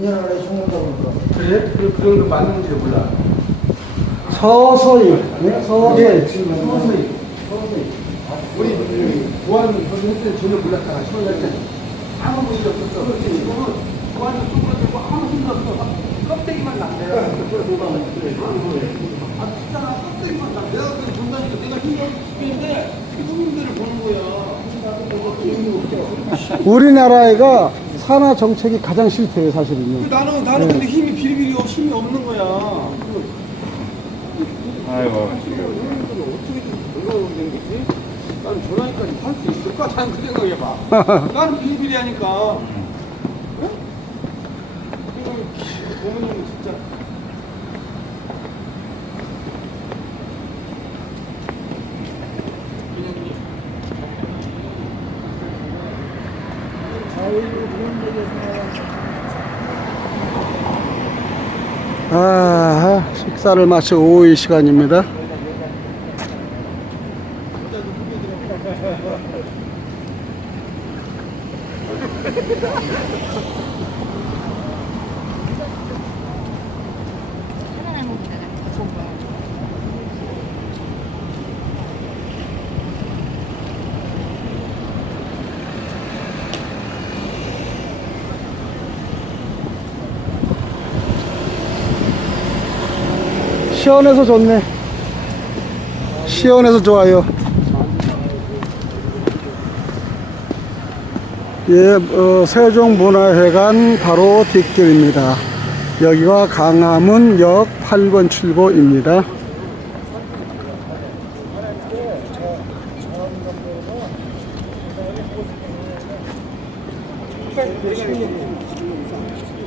2년 안에 죽는다고 그러더라고. 그래? 그, 그 정도 맞는지 몰라. 서서히, 네? 서서히. 서서히. 서서히. 우리 보안 했을 때 전혀 몰랐잖아. 처음 할 때. 아무 문제 없었어. 그렇지. 이거는 보안도 쭈그러들고 아무 힘도 없어. 껍데기만 난대. 아, 진짜 껍데기만 나. 내가 그 본다니까 내가 힘이 없는데 형님들을 보는 거야. 우리나라가 산화 정책이 가장 싫대요, 사실은요. 나는 나는 근데 힘이 비리비리 없- 힘이 없는 거야. 아이고 거지? 나는 전화니까 할 수 있을까? 나는 그 생각해 봐. 나는 비리비리하니까. 응? 이거 어머님은 진짜. 아, 식사를 마치고 오후 시간입니다. 하나만 먹다가 좋은 거야. 시원해서 좋네. 시원해서 좋아요. 예, 어, 세종문화회관 바로 뒷길입니다. 여기가 강화문역 8번 출구입니다.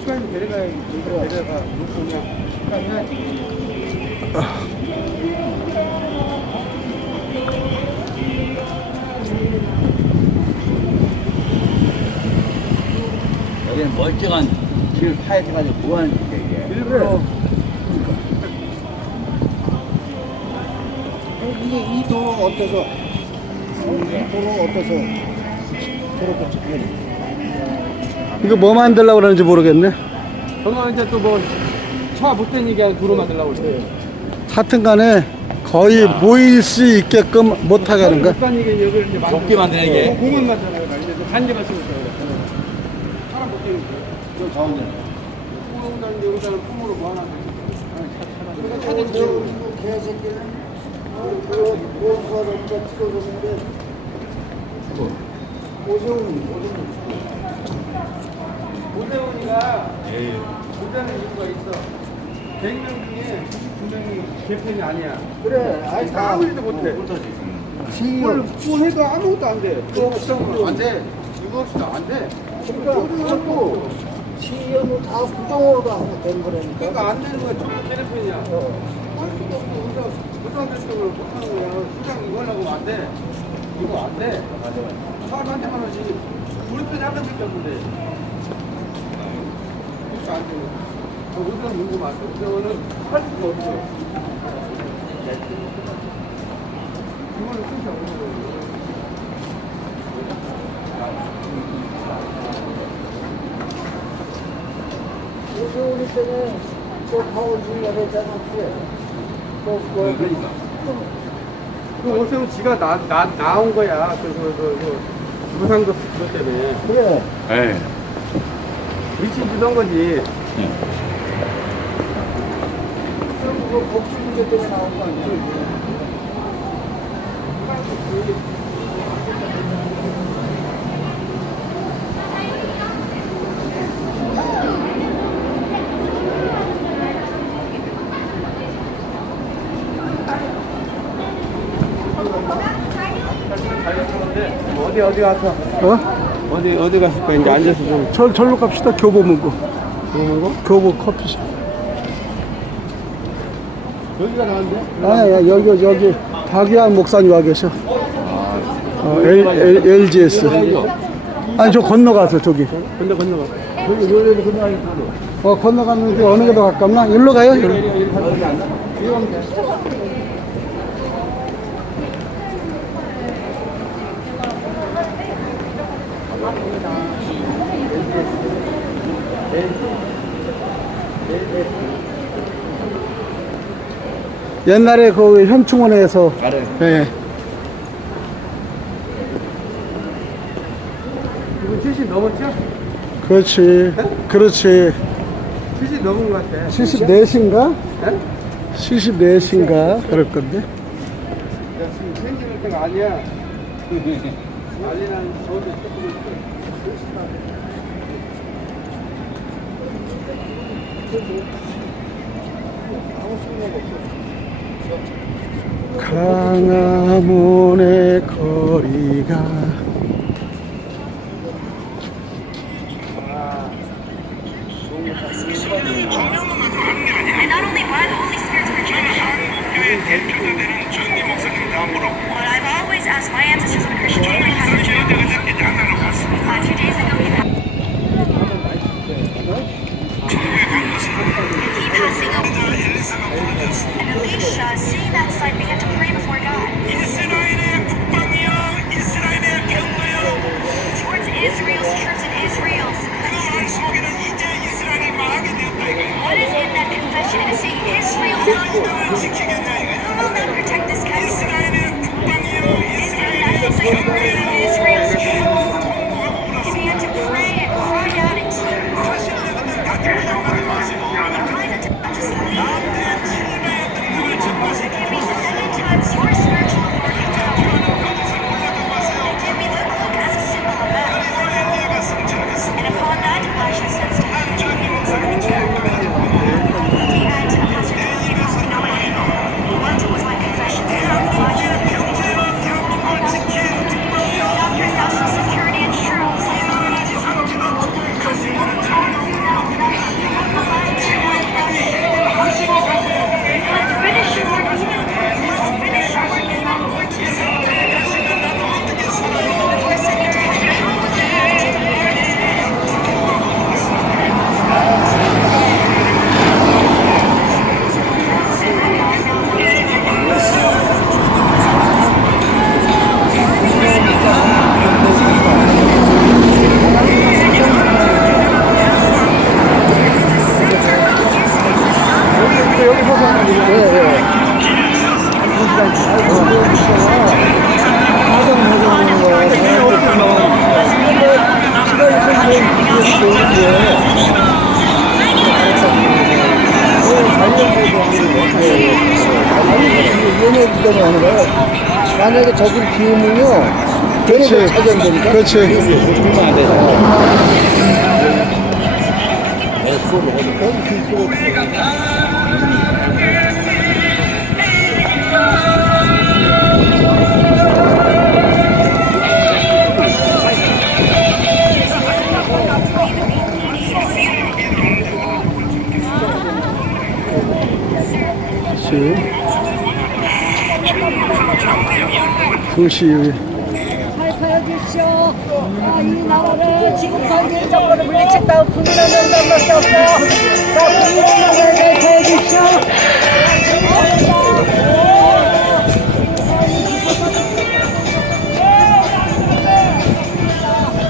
시간이 데려가야 데려가 놓고 그냥 여기는 멀쩡한 길 파헤쳐 가지고 뭐 하는 짓이야 이게 일부러 이게 이 도로 어때서? 이 도로 어때서? 저렇게 찍혀요? 이거 뭐 만들려고 그러는지 모르겠네. 저는 이제 또뭐차 못된 얘기하고 도로 만들려고 그래. 하여튼 간에 거의 모일 수 있게끔 못하게 하는 거야. 여기를 이제. 좁게 만드는 게? 공원. 이제 단지만 쓰고 있어. 사람 못 되는 거. 저 가운데. 공원단 여기다가 품으로 뭐 하나. 그러니까 차들 지금 개새끼는 그 보수가 저기다 찍어줬는데 오세훈 오세훈이가 못하는 이유가 있어. 100명 중에 99명이 개편이 아니야. 그래 아이 다 아무 일도 못해. CEO 뭐 해도 아무것도 안 돼. 그거 없이도 안 돼. 이거 없이도 안 돼. 그러니까 그것도 CEO는 다 부정으로 다된 거라니까 그러니까 안 되는 거야. 전부 개편이야. 할 수도 없고 우리가 부산 대통령을 못하는 거야. 수장 이거 하려고 안 돼. 이거 안 돼. 사람한테만 하지. 우리 편이 한 명밖에 없는데. 이렇게 안 돼. 우리는 문제 많아. 우리는 할 수가 없어. 이거는 뜻이 없는 거야. 오세훈이 때문에 또 파월 중요하했잖아 그래 또 뭐, 그 오세훈 지가 나, 나, 나온 거야. 그, 그, 그, 그, 무상급 그것 때문에. 그래 예. 위치 주던 거지. 그 럼그 복수 문제 때문에 나온 거 아니야 어디, 어디 가서? 어? 어디, 어디 가실 거야? 이제 앉아서 좀. 절, 절로 갑시다 교보 먹고 먹는 거? 교보 커피숍 여기가 나은데? 아 야 여기 여기 박유한 목사님 와 계셔 어, L, L, LGS 아니 저 건너가서 저기 건너, 건너가. 어 건너갔는데 어느 게 더 가깝나? 일로 가요? 일로. 옛날에 그 현충원에서 알아요. 예. 이거 70 넘었죠? 그렇지. 그렇지. 70 넘은 것 같아. 74신가? 네? 74신가? 그럴 건데. 야, 지금 생기는 때가 아니야. 난리난 저도 조금 있어. 강화문의 얘네들이 하는 거야. 만약에 저길 비우면요. 걔네들 차지한다니까. 그렇지. 그렇지. 얼마 안 돼서. 도 살펴 주시오. 아, 이 나라를 지금까지 정권을 물리쳤다고 국민의힘 넘밖에 없어. 자, 국민의힘을 살펴 주시오.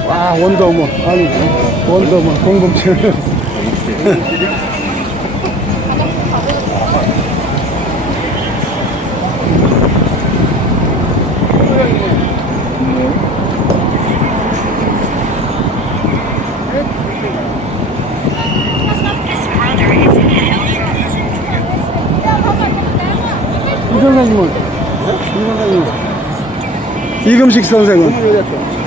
와 원더머 아니 원더머 공공칠 His 이 선생님은 이 선생님 이금식 선생은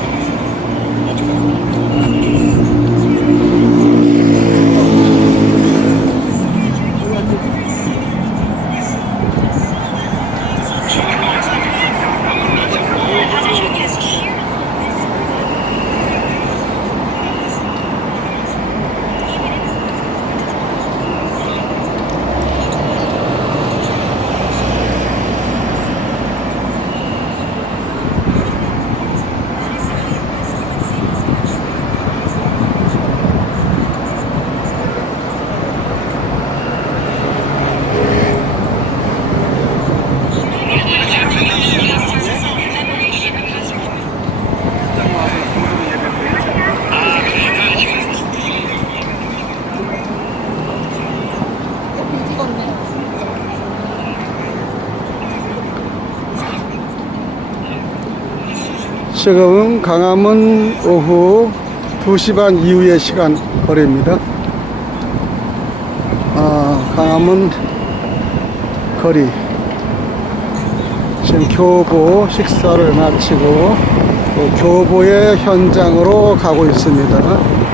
지금은 강암은 오후 2시 반 이후의 시간 거리입니다. 아, 강암은 거리. 지금 교보 식사를 마치고 교보의 현장으로 가고 있습니다.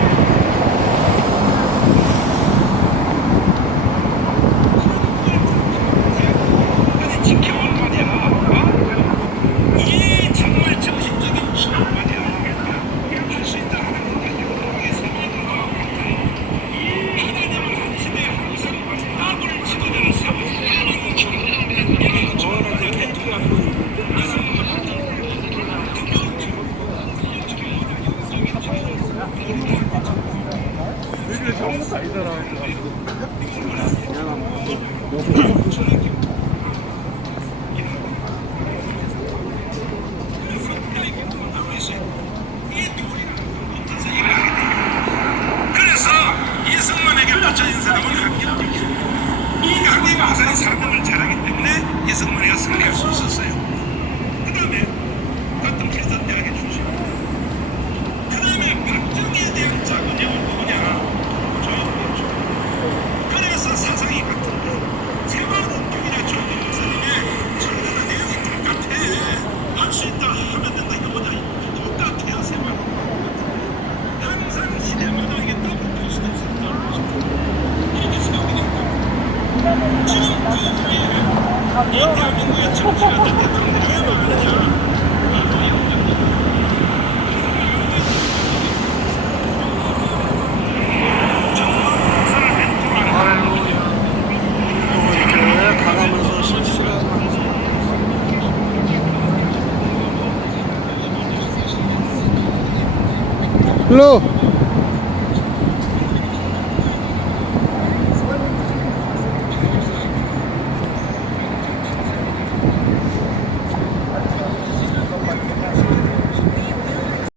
Lo.